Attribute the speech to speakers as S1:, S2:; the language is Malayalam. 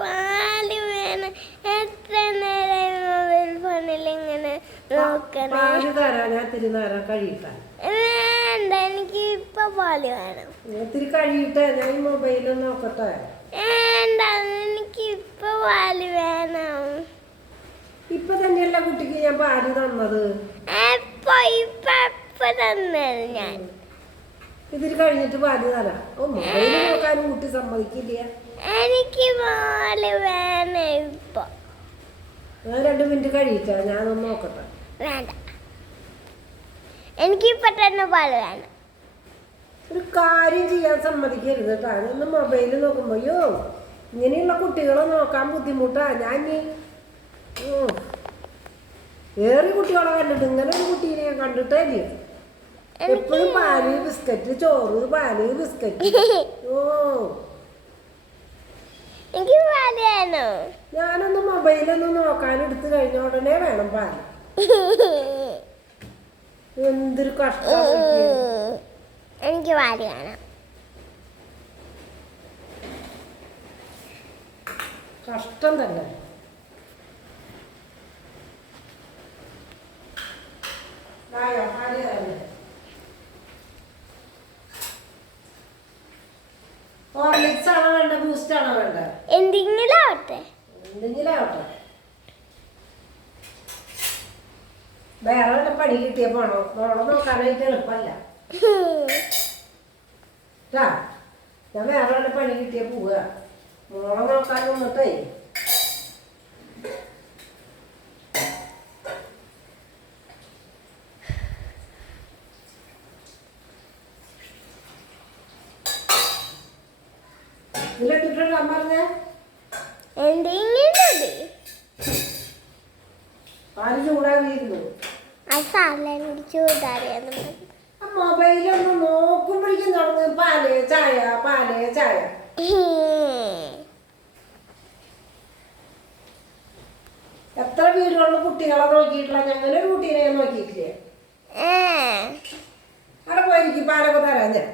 S1: പാൽ വേണം. എത്ര നേരം മൊബൈൽ ഫോണിൽ ഇങ്ങനെ നോക്കണേ?
S2: പാൽ ഞാൻ ഇത്തിരി നേരം കഴിയിട്ടാൻ
S1: വേണ്ട എനിക്ക് ഇപ്പൊ പാൽ വേണം.
S2: ഇത്തിരി കഴിയിട്ടെ ഞാൻ ഈ മൊബൈൽ നോക്കട്ടെ.
S1: വേണ്ട എനിക്ക് ഇപ്പൊ പാൽ വേണം.
S2: ഇപ്പൊ തന്നെയല്ല കുട്ടിക്ക് ഞാൻ പാൽ തന്നത്.
S1: എപ്പോ ഇപ്പൊ എപ്പോ തന്നത് ഞാൻ.
S2: ഇതിരി കഴിഞ്ഞിട്ട് പാൽ തരാം ഓ മൊബൈൽ നോക്കാനും കുട്ടി സമ്മതിക്കില്ല.
S1: എനിക്ക് പാൽ വേണം ഇപ്പൊ.
S2: ഞാൻ രണ്ട് മിനിറ്റ് കഴിയിച്ചാ ഞാനൊന്ന് നോക്കട്ടെ.
S1: വേണ്ട. എനിക്ക് ഇപ്പൊ തന്നെ പാൽ വേണം.
S2: ഒരു കാര്യം ചെയ്യാൻ സമ്മതിക്കരുത് കേട്ടോ. ഒന്ന് മൊബൈൽ നോക്കുമ്പോ അയ്യോ ഇങ്ങനെയുള്ള കുട്ടികളെ നോക്കാൻ ബുദ്ധിമുട്ടാ. ഞാൻ ഉം. ഏറെ കുട്ടികളെ കണ്ടിട്ട് ഇങ്ങനെ ഒരു കുട്ടീനെ ഞാൻ കണ്ടിട്ടേ ഇല്ല. എപ്പോഴും പാൽ ബിസ്ക്കറ്റ് ചോറ് പാൽ ബിസ്ക്കറ്റ്. ഓ.
S1: എനിക്ക്
S2: ഞാനൊന്ന് മൊബൈലൊന്ന് നോക്കാൻ എടുത്തു കഴിഞ്ഞ ഉടനെ വേണം പാൽ. എന്തൊരു കഷ്ടം
S1: എനിക്ക് പാൽ
S2: കഷ്ടം തന്നെ. ആയോ,
S1: എന്തെങ്കിലും ആവട്ടെ
S2: എന്തെങ്കിലും ആവട്ടെ വേറെ വല്ല പണി കിട്ടിയ പോണോ? മോളെ നോക്കാനായിട്ട് എളുപ്പമല്ല. ഞാൻ വേറെ പണി കിട്ടിയ പോവുക. മോളെ നോക്കാൻ നിന്നിട്ടേ ഇതിലെത്തിട്ടാ പറഞ്ഞേ.
S1: അമ്മ മതി.
S2: പാൽ.
S1: ആ
S2: മൊബൈലൊന്ന് നോക്കുമ്പോഴേക്കും തുടങ്ങി പാൽ ചായ പാൽ ചായ. എത്ര വീടുകളിൽ കുട്ടികളെ നോക്കിയിട്ടില്ല ഞങ്ങളൊരു കുട്ടീനെ നോക്കിയിട്ടില്ലേ? അവിടെ പോയിരിക്കും പാലൊക്കെ തരാം ഞാൻ.